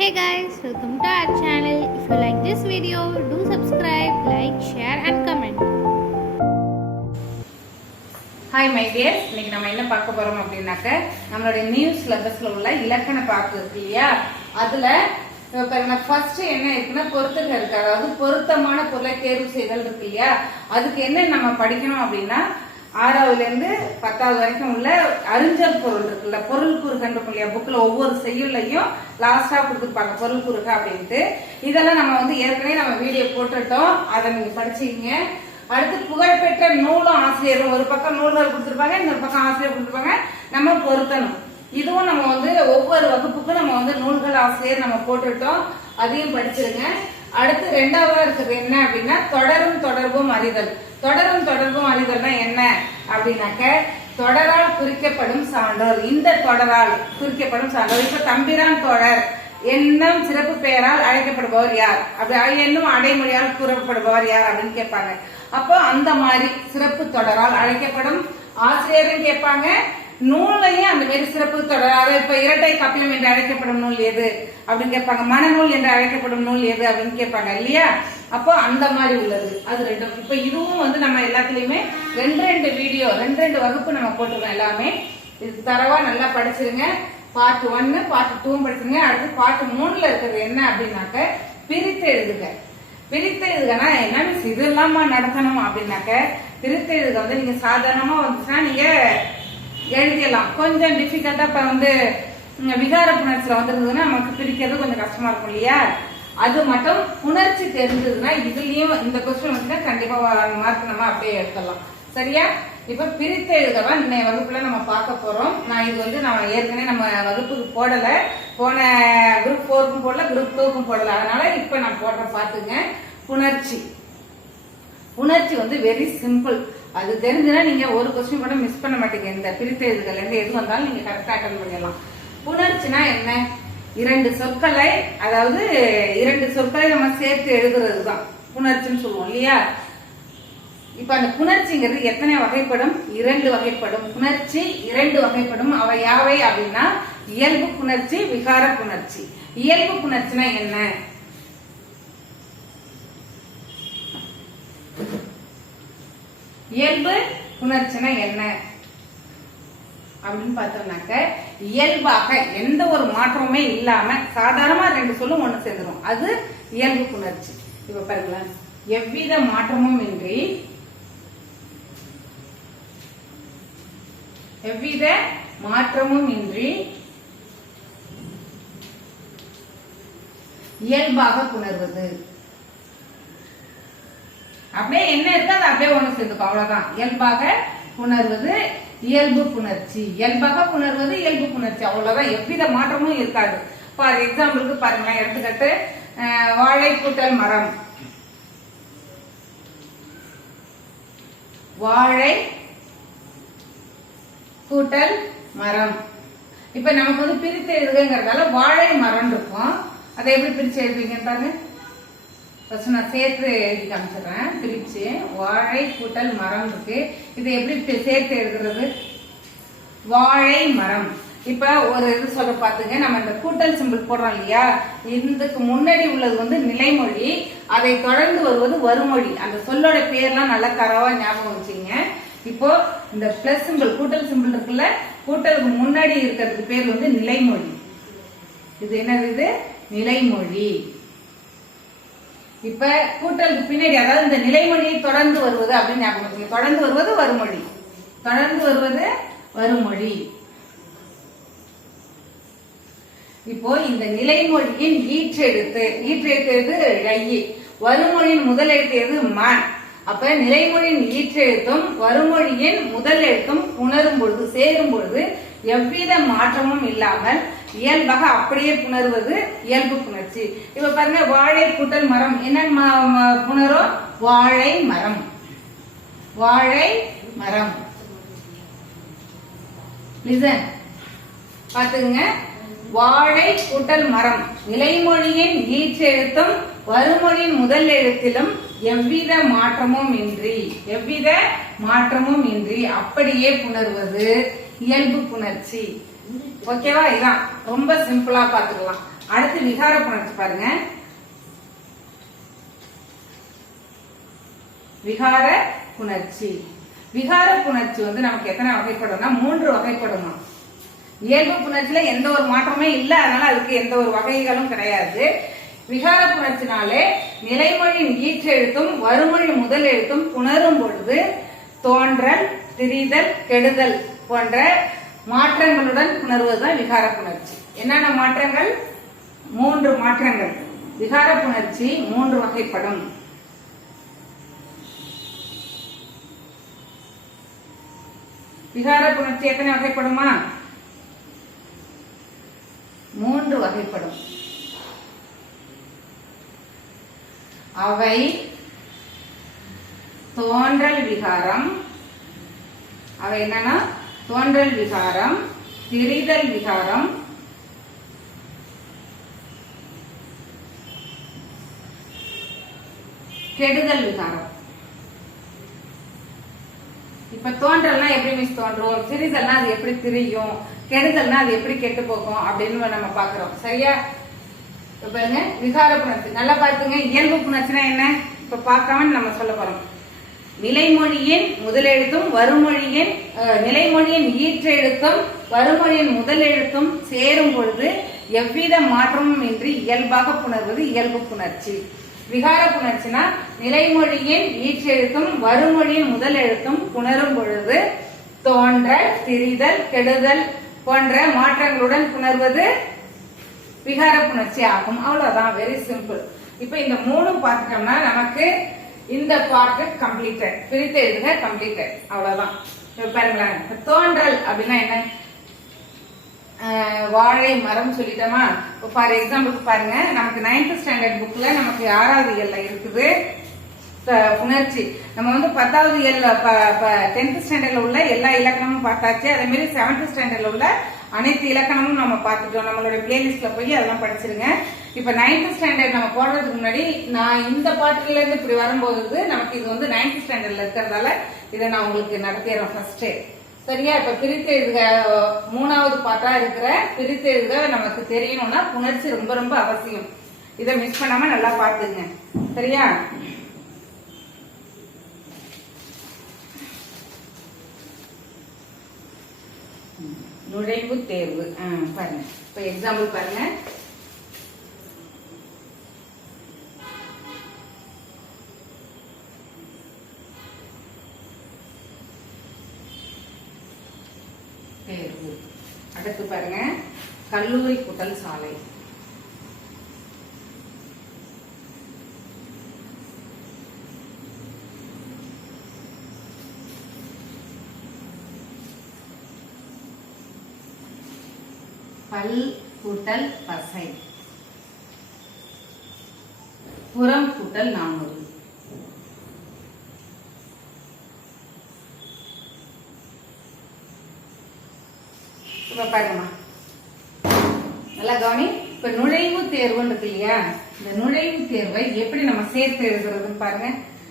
Hey guys, welcome to our channel if you like this video do subscribe like share and comment hi my dear இன்னைக்கு நம்ம என்ன பார்க்க போறோம் அப்படின்னாக்க நம்மளுடைய நியூ சிலபஸ்ல உள்ள இலக்கண பாக்கு இருக்கு இல்லையா? அதுல பாருங்க ஃபர்ஸ்ட் என்ன இருக்குன்னா பொருத்துக இருக்கு. அதாவது பொருத்தமான பொருளை தேர்வு செய்தல் இருக்கு இல்லையா? அதுக்கு என்ன நம்ம படிக்கணும் அப்படின்னா ஆறாவதுல இருந்து பத்தாவது வரைக்கும் உள்ள அறிஞர் பொருள் இருக்குல்ல பொருள் குறுக்கன்று இல்லையா? புக்ல ஒவ்வொரு செய்யுள்ளையும் லாஸ்டா கொடுத்துருப்பாங்க பொருள் குறுக அப்படின்ட்டு. இதெல்லாம் நம்ம வந்து ஏற்கனவே நம்ம வீடியோ போட்டுட்டோம். அதை நீங்க படிச்சீங்க. அடுத்து புகழ்பெற்ற நூலும் ஆசிரியரும் ஒரு பக்கம் நூல்கள் கொடுத்துருப்பாங்க இன்னொரு பக்கம் ஆசிரியர் கொடுத்துருப்பாங்க. நம்ம பொருத்தணும். இதுவும் நம்ம வந்து ஒவ்வொரு வகுப்புக்கும் நம்ம வந்து நூல்கள் ஆசிரியர் நம்ம போட்டுட்டோம். அதையும் படிச்சிருங்க. அடுத்து ரெண்டாவதா இருக்கிறது என்ன அப்படின்னா தொடரும் தொடர்பும் அறிதல். தொடரும் தொடர்பும் அறிதல்னா என்ன அப்படின்னாக்க தொடரால் குறிக்கப்படும் சான்றோர். இந்த தொடரால் குறிக்கப்படும் சான்றோர். இப்ப தம்பிரான் தொடர். என்னும் சிறப்பு பெயரால் அழைக்கப்படுபவர் யார்? அப்படி என்னும் அடைமொழியால் கூறப்படுபவர் யார் அப்படின்னு கேட்பாங்க. அப்போ அந்த மாதிரி சிறப்பு தொடரால் அழைக்கப்படும் ஆசிரியரும் கேட்பாங்க. நூலையும் அந்த மாதிரி சிறப்பு தொடர். அதாவது இப்ப இரட்டை கப்பியம் என்று அழைக்கப்படும் நூல் எது அப்படின்னு கேட்பாங்க. மனநூல் என்று அழைக்கப்படும் நூல் எது அப்படின்னு கேட்பாங்க இல்லையா? அப்போ அந்த மாதிரி உள்ளது. அது ரெண்டும். இப்ப இதுவும் வந்து நம்ம எல்லாத்துலயுமே ரெண்டு ரெண்டு வீடியோ ரெண்டு ரெண்டு வகுப்பு நம்ம போட்டிருக்கோம் எல்லாமே. இது தரவா நல்லா படிச்சிருங்க. பார்ட் ஒன்னு பார்ட் டூவும் படிச்சிருங்க. அடுத்து பார்ட் மூணுல இருக்கிறது என்ன அப்படின்னாக்க பிரித்து எழுதுக. பிரித்து எழுதுகனா என்ன மிஸ் இது இல்லாம நடத்தணும் அப்படின்னாக்க பிரித்து எழுதுக. வந்து நீங்க சாதாரணமா வந்துச்சுன்னா நீங்க எழுதிடலாம் கொஞ்சம் டிஃபிகல்ட்டா இப்ப வந்து விகார புணர்ச்சியில வந்துருந்ததுன்னா நமக்கு பிரிக்கிறது கொஞ்சம் கஷ்டமா இருக்கும் இல்லையா? அது மட்டும் உணர்ச்சி தெரிஞ்சதுன்னா இதுலயும் இந்த கொஸ்டின் வந்து கண்டிப்பா மார்க் நம்ம அப்படியே எடுத்துடலாம். சரியா? இப்ப பிரித்து எழுதவா? இன்னைய வகுப்புல நம்ம பார்க்க போறோம். நான் இது வந்து நான் ஏற்கனவே நம்ம வகுப்புக்கு போடல. போன குரூப் ஃபோருக்கும் போடல குரூப் டூக்கும் போடல. அதனால இப்ப நான் போடுறேன் பாத்துங்க. புணர்ச்சி உணர்ச்சி வந்து வெரி சிம்பிள் அது தெரிஞ்சுன்னா நீங்க ஒரு கொஸ்டின் கூட மிஸ் பண்ண மாட்டீங்க. இந்த பிரித்து எழுதுகள்ல இருந்து எது வந்தாலும் நீங்க கரெக்டா அட்டன் பண்ணிடலாம். புணர்ச்சினா என்ன? இரண்டு சொற்களை அதாவது இரண்டு சொற்களை நம்ம சேர்த்து எழுதுறது தான் புணர்ச்சின்னு சொல்லுவோம் இல்லையா? இப்ப அந்த புணர்ச்சிங்கிறது எத்தனை வகைப்படும்? இரண்டு வகைப்படும். புணர்ச்சி இரண்டு வகைப்படும். அவை யாவை அப்படின்னா இயல்பு புணர்ச்சி விகார புணர்ச்சி. இயல்பு புணர்ச்சினா என்ன? இயல்பு புணர்ச்சினா என்ன? அப்படின்னு பார்த்தோம்னாக்க இயல்பாக எந்த ஒரு மாற்றமுமே இல்லாம சாதாரணமா ரெண்டு சொல்லும் ஒண்ணு சேர்ந்துரும். அது இயல்பு புணர்ச்சி. இப்ப பாருங்களேன் எவ்வித மாற்றமும் இன்றி எவ்வித மாற்றமும் இன்றி இயல்பாக புணர்வது. அப்படியே என்ன இருக்கு அது அப்படியே ஒண்ணு சேர்ந்துக்கும் அவ்வளவுதான். இயல்பாக உணர்வது இயல்பு புணர்ச்சி. இயல்பாக புணர்வது இயல்பு புணர்ச்சி. அவ்வளவுதான். எவ்வித மாற்றமும் இருக்காது. ஃபார் எக்ஸாம்பிளுக்கு பாருங்களேன். எடுத்துக்கிட்டு அஹ், வாழை கூட்டல் மரம். வாழை கூட்டல் மரம். இப்ப நமக்கு வந்து பிரித்து எழுதுங்கிறதால வாழை மரம் இருக்கும். அதை எப்படி பிரிச்சு எழுதுவீங்க பாருங்க. ஃபர்ஸ்ட் நான் சேர்த்து எழுதி காமிச்சிடுறேன் பிரிச்சு. வாழை கூட்டல் மரம் இருக்கு. இது எப்படி சேர்த்து எழுதுறது? வாழை மரம். இப்ப ஒரு இது சொல்ல பாத்துங்க நம்ம இந்த கூட்டல் சிம்பிள் போடுறோம் இல்லையா? இதுக்கு முன்னாடி உள்ளது வந்து நிலைமொழி. அதை தொடர்ந்து வருவது வருமொழி அந்த சொல்லோட பேர்லாம் நல்லா தரவா ஞாபகம் வச்சுங்க இப்போ இந்த பிளஸ் சிம்பிள் கூட்டல் சிம்பிள் இருக்குல்ல? கூட்டலுக்கு முன்னாடி இருக்கிறதுக்கு பேர் வந்து நிலைமொழி. இது என்னது இது? நிலைமொழி. இப்ப கூட்டலுக்கு பின்னாடி அதாவது இந்த நிலைமொழியை தொடர்ந்து வருவது அப்படின்னு ஞாபகம் வச்சுங்க தொடர்ந்து வருவது வருமொழி. தொடர்ந்து வருவது வருமொழி. இப்போ இந்த நிலைமொழியின் ஈற்றெழுத்து. ஈற்றெழுத்து எது? வருமொழியின் முதல் எழுத்து எது? ம அப்ப நிலைமொழியின் ஈற்றெழுத்தும் வருமொழியின் முதல் எழுத்தும் உணரும் பொழுது சேரும் பொழுது எவ்வித மாற்றமும் இல்லாமல் இயல்பாக அப்படியே புணர்வது இயல்பு புணர்ச்சி. இப்ப பாருங்க வாழை கூட்டல் மரம். என்ன புணரும் வாழை மரம். வாழை மரம். லிசன் பாத்துங்க வாழை கூட்டல் மரம். இலைமொழியின் ஈச்செழுத்தும் வருமொழியின் முதல் எழுத்திலும் எவ்வித மாற்றமும் இன்றி எவ்வித மாற்றமும் இன்றி அப்படியே புணர்வது இயல்பு புணர்ச்சி. ஓகேவா? இதான். ரொம்ப சிம்பிளா பாத்துக்கலாம். அடுத்து விகார புணர்ச்சி பாருங்க. விகார புணர்ச்சி. விகார புணர்ச்சி வந்து நமக்கு எத்தனை வகைப்படும்னா மூன்று வகைப்படுமா? இயல்பு புணர்ச்சியில எந்த ஒரு மாற்றமே இல்லை. அதனால அதுக்கு எந்த ஒரு வகைகளும் கிடையாது. விகார புணர்ச்சினாலே நிலைமொழியின் ஈற்றெழுத்தும் வறுமொழி முதல் எழுத்தும் புணரும் பொழுது தோன்றல் திரிதல் கெடுதல் போன்ற மாற்றங்களுடன் புணர்வதுதான் விகார புணர்ச்சி. என்னென்ன மாற்றங்கள்? மூன்று மாற்றங்கள். விகார புணர்ச்சி மூன்று வகைப்படும். விகார புணர்ச்சி எத்தனை வகைப்படுமா? மூன்று வகைப்படும். அவை தோன்றல் விகாரம். அவை என்னன்னா தோன்றல் விகாரம் திரிதல் விகாரம் கெடுதல் விகாரம். இப்ப தோன்றல்னா எப்படி மிஸ் தோன்றும்? திரிதல்னா அது எப்படி திரியும்? கெடுதல்னா அது எப்படி கெட்டு போகும் அப்படின்னு நம்ம பாக்குறோம் சரியா? இப்ப பாருங்க விகார புணர்ச்சி. நல்லா பாத்துங்க இயல்பு புணர்ச்சினா என்ன? இப்ப பார்க்காம நம்ம சொல்ல போறோம். நிலைமொழியின் முதலெழுத்தும் வருமொழியின் நிலைமொழியின் ஈற்றெழுத்தும் வறுமொழியின் முதலெழுத்தும் சேரும் பொழுது எவ்வித மாற்றமும் இன்றி இயல்பாக புணர்வது இயல்பு புணர்ச்சி. விகார புணர்ச்சினா நிலைமொழியின் ஈற்றெழுத்தும் வறுமொழியின் முதல் எழுத்தும் புணரும் பொழுது தோன்றல் திரிதல் கெடுதல் போன்ற மாற்றங்களுடன் புணர்வது விகார புணர்ச்சி ஆகும். அவ்வளவுதான். வெரி சிம்பிள் இப்ப இந்த மூணும் பார்த்துட்டோம்னா நமக்கு இந்த பார்ட் கம்ப்ளீட்டட் பிரித்து எழுதுக கம்ப்ளீட்டட் அவ்வளவுதான். பாருங்களேன். தோன்றல் அப்படின்னா என்ன? ஆஹ் வாழை மரம் சொல்லிட்டோமா? இப்போ ஃபார் எக்ஸாம்பிளுக்கு பாருங்க. நமக்கு நைன்த் ஸ்டாண்டர்ட் புக்ல நமக்கு ஆறாவது இயல்ல இருக்குது. உணர்ச்சி. புணர்ச்சி நம்ம வந்து பத்தாவது இயல்ல டென்த் ஸ்டாண்டர்ட்ல உள்ள எல்லா இலக்கணமும் பார்த்தாச்சு. அதே மாதிரி செவன்த் ஸ்டாண்டர்ட்ல உள்ள அனைத்து இலக்கணமும் நம்ம பார்த்துட்டோம். நம்மளோட பிளேலிஸ்ட்ல போய் அதெல்லாம் படிச்சிருங்க. இப்ப நைன்த் ஸ்டாண்டர்ட் நம்ம போடுறதுக்கு முன்னாடி நான் இந்த பாட்டுல இருந்து இப்படி வரும்போது நமக்கு இது வந்து நைன்த் ஸ்டாண்டர்ட்ல இருக்கிறதால இதை நான் உங்களுக்கு நடத்திடுறேன் ஃபர்ஸ்டே சரியா? இப்ப பிரித்து எழுதுக. மூணாவது பாட்டா இருக்கிற பிரித்து எழுதுக. நமக்கு தெரியணும்னா புணர்ச்சி ரொம்ப ரொம்ப அவசியம். இதை மிஸ் பண்ணாம நல்லா பாத்துங்க சரியா? நுழைவு தேர்வு. பாருங்க. இப்ப எக்ஸாம்பிள் பாருங்க தேர்வு அடுத்து பாருங்க கல்லூரி குட்டல் சாலை. பல் கூட்டல் பசை. புறம் கூட்டல் நானூறு. இப்ப பாருங்கம்மா. நல்லா கவனி இப்ப நுழைவு தேர்வுன்னு இருக்கு இல்லையா? இந்த நுழைவு தேர்வை எப்படி நம்ம சேர்த்து எழுதுறதுன்னு பாருங்க.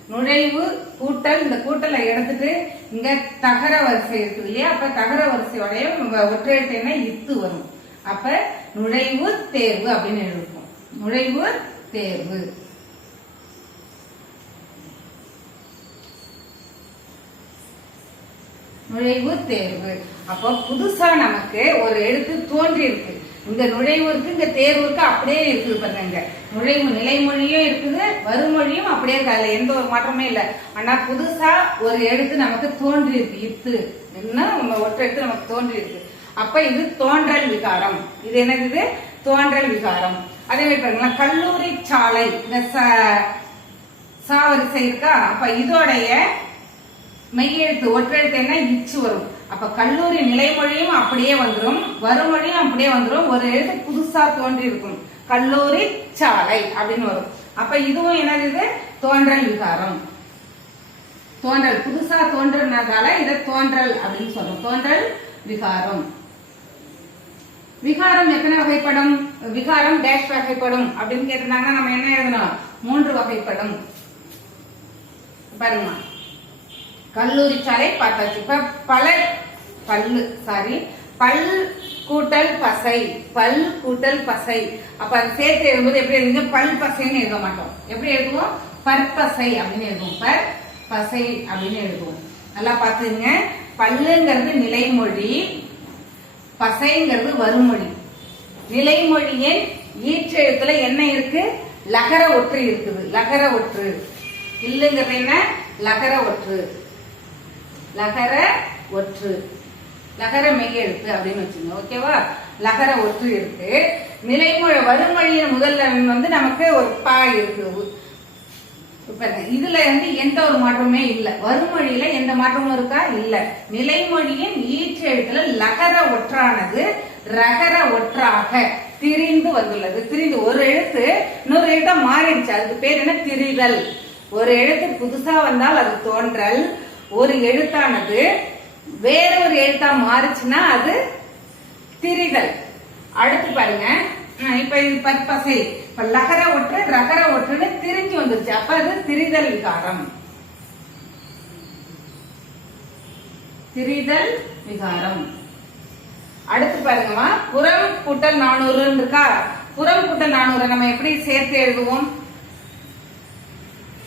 நுழைவு கூட்டல் இந்த கூட்டலை எடுத்துட்டு இங்க தகர வரிசை இருக்குது இல்லையா? அப்ப தகர வரிசையோடைய நம்ம ஒற்றை எழுத்து இத்து வரும். அப்ப நுழைவு தேர்வு அப்படின்னு எழுதுவோம். நுழைவு தேர்வு. நுழைவு தேர்வு. அப்போ புதுசா நமக்கு ஒரு எழுத்து தோன்றி இருக்கு இந்த நுழைவுக்கு இந்த தேர்வுக்கு அப்படியே இருக்குது பாருங்க. நுழைவு நிலைமொழியும் இருக்குது வறுமொழியும் அப்படியே இருக்கு. அதுல எந்த ஒரு மாற்றமே இல்லை. ஆனா புதுசா ஒரு எழுத்து நமக்கு தோன்றி இருக்கு இத்து. என்ன? நம்ம ஒற்றை எழுத்து நமக்கு தோன்றி இருக்கு அப்ப இது தோன்றல் விகாரம். இது என்னது இது? தோன்றல் விகாரம். அதே மாதிரி பாருங்களா கல்லூரி சாலை இந்த ச- சா வரிசை இருக்கா? அப்ப இதோடைய மெய்யெழுத்து ஒற்றெழுத்து என்ன? இச்சு வரும். அப்ப கல்லூரி நிலைமொழியும் அப்படியே வந்துடும் வறுமொழியும் அப்படியே வந்துடும் ஒரு எழுத்து புதுசா தோன்றி இருக்கும். கல்லூரி சாலை அப்படின்னு வரும். அப்ப இதுவும் என்னது இது? தோன்றல் விகாரம். தோன்றல். புதுசா தோன்றதுனால இதை தோன்றல் அப்படின்னு சொல்றோம். தோன்றல் விகாரம். விகாரம் எத்தனை வகைப்படும்? விகாரம் டேஷ் வகைப்படும். அப்படின்னு கேட்டிருந்தாங்கன்னா நம்ம என்ன எழுதணும்? மூன்று வகைப்படும். பாருங்கம்மா. கல்லூரி சாலை பார்த்தாச்சு. இப்ப பல பல்லு சாரி பல் கூட்டல் பசை பல் கூட்டல் பசை. அப்ப அது சேர்த்து எழுதும்போது எப்படி எழுதுங்க? பல் பசைன்னு எழுத மாட்டோம். எப்படி எழுதுவோம்? பற்பசை அப்படின்னு எழுதுவோம். பர் பசை அப்படின்னு எழுதுவோம். நல்லா பாத்துங்க பல்லுங்கிறது நிலைமொழி பசைங்கிறது வருமொழி நிலைமொழியின் ஈற்றெழுத்துல என்ன இருக்கு? லகர ஒற்று இருக்குது. லகர ஒற்று. இல்லுங்கிறது என்ன? லகர ஒற்று. லகர ஒற்று. லகர மெய் எழுத்து அப்படின்னு வச்சுங்க ஓகேவா? லகர ஒற்று இருக்கு. நிலைமொழி வருமொழியின் முதல்ல வந்து நமக்கு ஒரு பா இருக்குது இப்ப இதுல வந்து எந்த ஒரு மாற்றமுமே இல்லை. வருமொழியில எந்த மாற்றமும் இருக்கா? இல்ல. நிலைமொழியின் ஈற்று எழுத்துல லகர ஒற்றானது ரகர ஒற்றாக திரிந்து வந்துள்ளது. திரிந்து ஒரு எழுத்து இன்னொரு எழுத்தா மாறிடுச்சு. அதுக்கு பேர் என்ன? திரிதல். ஒரு எழுத்து புதுசா வந்தால் அது தோன்றல். ஒரு எழுத்தானது வேற ஒரு எழுத்தா மாறுச்சுன்னா அது திரிதல். அடுத்து பாருங்க. இப்ப இது பற்பசை இப்ப லகர ஒற்று ரகர ஒற்றுன்னு திரிஞ்சு வந்துருச்சு. அப்ப அது திரிதல் விகாரம். திரிதல் விகாரம். அடுத்து பாருங்கம்மா. புறம் கூட்டல் நானூறுன்னு இருக்கா? புறம் கூட்டல் நானூறு நம்ம எப்படி சேர்த்து எழுதுவோம்?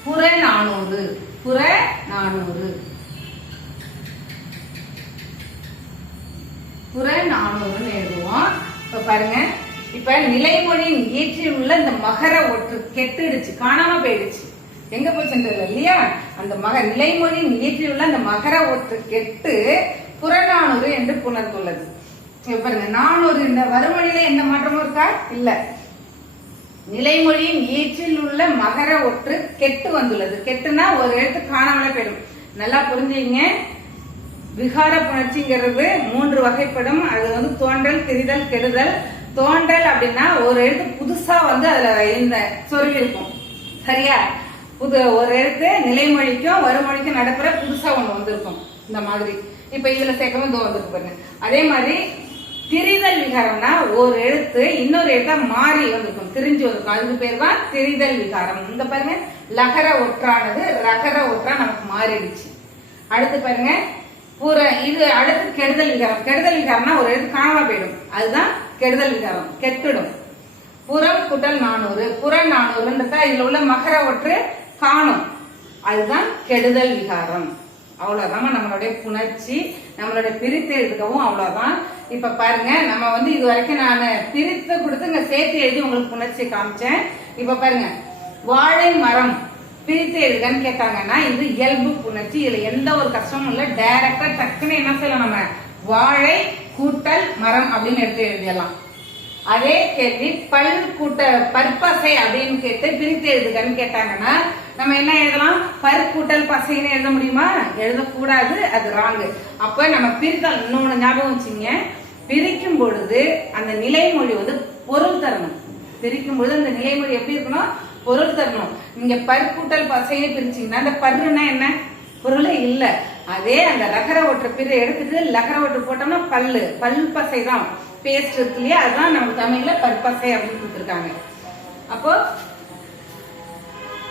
புற நானூறு. புற நானூறு. புற நானூறுன்னு எழுதுவோம். இப்ப பாருங்க. இப்ப நிலைமொழியின் ஈற்றில் உள்ள இந்த மகர ஒற்று கெட்டுடுச்சு காணாம போயிடுச்சு. எங்க போச்சுன்றது இல்லையா? அந்த மக நிலைமொழியின் ஈற்றில் உள்ள அந்த மகர ஒற்று கெட்டு புறநானூறு என்று புணர்ந்துள்ளது. இப்ப பாருங்க நானூறு இந்த வறுமொழியில எந்த மாற்றமும் இருக்கா? இல்ல. நிலைமொழியின் ஈற்றில் உள்ள மகர ஒற்று கெட்டு வந்துள்ளது. கெட்டுனா ஒரு எழுத்து காணாமலே போயிடும். நல்லா புரிஞ்சுங்க விகார புணர்ச்சிங்கிறது மூன்று வகைப்படும். அது வந்து தோன்றல் திரிதல் கெடுதல். தோன்றல் அப்படின்னா ஒரு எழுத்து புதுசா வந்து அதுல இந்த சொருவி இருக்கும். சரியா? புது ஒரு எழுத்து நிலைமொழிக்கும் வருமொழிக்கும் நடக்கிற புதுசா ஒண்ணு வந்திருக்கும். இந்த மாதிரி. இப்ப இதுல சேர்க்கவும் இதோ பாருங்க. அதே மாதிரி திரிதல் விகாரம்னா ஒரு எழுத்து இன்னொரு எழுத்தா மாறி வந்திருக்கும். திரிஞ்சு வந்திருக்கும். அதுக்கு பேர் தான் திரிதல் விகாரம். இந்த பாருங்க லகர ஒற்றானது ரகர ஒற்றா நமக்கு மாறிடுச்சு. அடுத்து பாருங்க புற இது அடுத்து கெடுதல் விகாரம். கெடுதல் விகாரம்னா ஒரு எழுத்து காணாம போயிடும். அதுதான் கெடுதல் விகாரம். கெட்டுடும். புறம் குட்டல் நானூறு. புற நானூறுன்றத இதுல உள்ள மகர ஒற்று காணும். அதுதான் கெடுதல் விகாரம். அவ்வளவுதான் நம்மளுடைய புணர்ச்சி நம்மளுடைய பிரித்து எடுக்கவும் அவ்வளவுதான். இப்ப பாருங்க நம்ம வந்து இது வரைக்கும் நான் பிரித்து கொடுத்து இங்க சேர்த்து எழுதி உங்களுக்கு புணர்ச்சி காமிச்சேன். இப்ப பாருங்க வாழை மரம். பிரித்து எழுதுன்னு கேட்டாங்கன்னா இது இயல்பு புணர்ச்சி. இதுல எந்த ஒரு கஷ்டமும் இல்ல. டைரக்டா டக்குன்னு என்ன செய்யலாம் நம்ம? வாழை கூட்டல் மரம் அப்படின்னு எடுத்து எழுதிடலாம். அதே கேள்வி பல் கூட்ட பற்பசை அப்படின்னு கேட்டு பிரித்து எழுதுகன்னு கேட்டாங்கன்னா நம்ம என்ன எழுதலாம்? பற்கூட்டல் பசைன்னு எழுத முடியுமா? எழுதக்கூடாது. அது ராங்கு அப்ப நம்ம பிரித்தல் இன்னொன்னு ஞாபகம் வச்சுங்க. பிரிக்கும் பொழுது அந்த நிலைமொழி வந்து பொருள் தரணும். பிரிக்கும் பொழுது அந்த நிலைமொழி எப்படி இருக்கணும்? பொருள் தரணும். நீங்க பற்கூட்டல் பசைன்னு பிரிச்சீங்கன்னா அந்த பருன்னா என்ன? பொருளே இல்ல. அதே அந்த லகர ஓட்டுற பிற எடுத்துட்டு லகர ஓட்டு போட்டோம்னா பல்லு. பல் பசை தான். பேஸ்ட் இருக்கு இல்லையா? அதுதான் நம்ம தமிழ்ல பற்பசை அப்படின்னு கொடுத்துருக்காங்க. அப்போ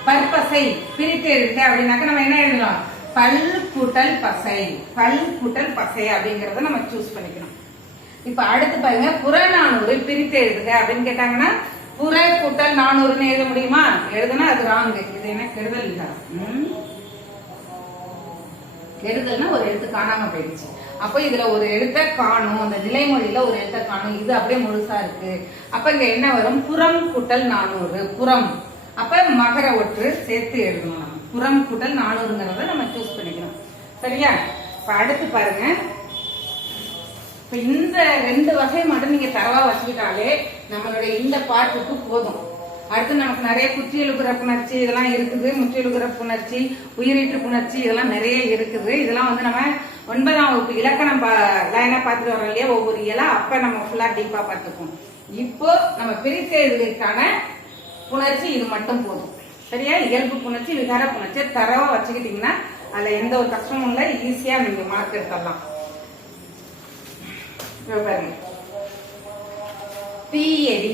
பற்பசை பிரித்து எழுதுக அப்படின்னாக்க நம்ம என்ன எழுதலாம்? பல் கூட்டல் பசை. பல் கூட்டல் பசை அப்படிங்கறத நம்ம சூஸ் பண்ணிக்கணும். இப்ப அடுத்து பாருங்க புறநானூறு பிரித்து எழுதுக அப்படின்னு கேட்டாங்கன்னா புற கூட்டல் நானூறுன்னு எழுத முடியுமா? எழுதுனா அது ராங்கு இது என்ன கெடுதல் இல்ல. கெடுதல்னா ஒரு எழுத்து காணாம போயிடுச்சு. அப்ப இதுல ஒரு எழுத்த காணும் அந்த நிலைமொழியில ஒரு எழுத்த காணும். இது அப்படியே முழுசா இருக்கு. அப்ப இங்க என்ன வரும்? புறம் கூட்டல் நானூறு. புறம். அப்ப மகர ஒற்று சேர்த்து எழுதணும். நம்ம புறம் கூட்டல் நானூறுங்கிறத நம்ம சூஸ் பண்ணிக்கணும். சரியா? இப்ப அடுத்து பாருங்க. இப்ப இந்த ரெண்டு வகை மட்டும் நீங்க தரவா வச்சுக்கிட்டாலே நம்மளுடைய இந்த பாட்டுக்கு போதும். அடுத்து நமக்கு நிறைய குத்தி எழுகுற புணர்ச்சி இதெல்லாம் இருக்குது. முற்றி எழுக்கிற புணர்ச்சி உயிரீட்டு புணர்ச்சி இதெல்லாம் நிறைய இருக்குது. இதெல்லாம் வந்து நம்ம ஒன்பதாம் வகுப்பு இலக்கணம் பா- லைனா பார்த்துட்டு வரோம் இல்லையா? ஒவ்வொரு இயலா அப்ப நம்ம ஃபுல்லா டீப்பா பார்த்துப்போம். இப்போ நம்ம பிரித்த எழுதுவதற்கான புணர்ச்சி இது மட்டும் போதும். சரியா? இயல்பு புணர்ச்சி விகார புணர்ச்சி தரவா வச்சுக்கிட்டீங்கன்னா அதுல எந்த ஒரு கஷ்டமும் இல்லை. ஈஸியா நீங்க மார்க் எடுத்துடலாம். பாருங்க. தீயடி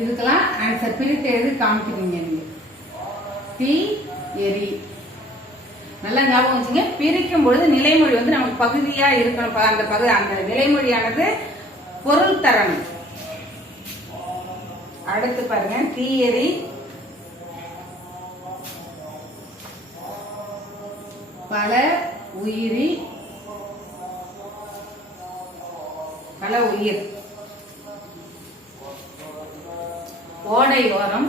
இதுக்கெல்லாம் ஆன்சர் பிரித்து எழுதி காமிக்கிறீங்க நீங்க? தீ எரி நல்லா ஞாபகம் வச்சுங்க. பிரிக்கும் பொழுது நிலைமொழி வந்து நமக்கு பகுதியா இருக்கணும். அந்த பகுதி அந்த நிலைமொழியானது பொருள் தரணும் அடுத்து பாருங்க. தீயரி பல உயிரி பல உயிர் ஓடை ஓரம்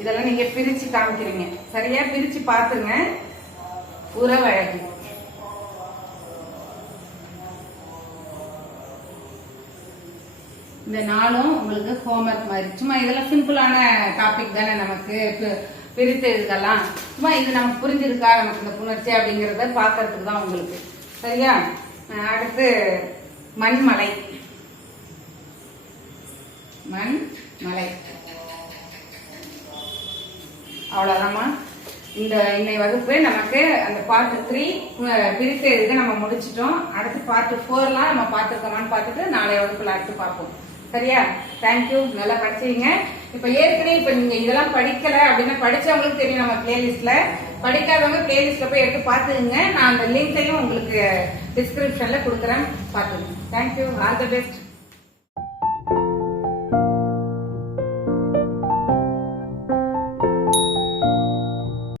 இதெல்லாம் நீங்க பிரிச்சு காமிக்கிறீங்க. சரியா பிரிச்சு பாத்துங்க உறவழகு. இந்த நாளும் உங்களுக்கு ஹோம்ஒர்க் மாதிரி. சும்மா இதெல்லாம் சிம்பிளான டாபிக் தானே நமக்கு? பிரித்து எழுதலாம். சும்மா இது நமக்கு புரிஞ்சிருக்கா நமக்கு இந்த புணர்ச்சி அப்படிங்கிறத பாக்குறதுக்கு தான் உங்களுக்கு. சரியா? அஹ் அடுத்து மண்மலை. மண் மலை அவ்வளவுதாம்மா. இந்த இன்னை வகுப்பு நமக்கு அந்த பார்ட் த்ரீ பிரித்து எழுத நம்ம முடிச்சிட்டோம். அடுத்து பார்ட் ஃபோர்லாம் நம்ம பார்த்துருக்கோமான்னு பார்த்துட்டு நாளைய வகுப்புல அடுத்து பார்ப்போம். சரியா? தேங்க்யூ நல்லா படிச்சீங்க இப்ப ஏற்கனவே இப்ப நீங்க இதெல்லாம் படிக்கல அப்படின்னா படிச்சவங்களுக்கு தெரியும் நம்ம பிளேலிஸ்ட்ல படிக்காதவங்க பிளேலிஸ்ட்ல போய் எடுத்து பார்த்துக்குங்க. நான் அந்த லிங்கையும் உங்களுக்கு டிஸ்கிரிப்ஷன்ல கொடுக்குறேன். பார்த்துங்க தேங்க்யூ ஆல் த பெஸ்ட்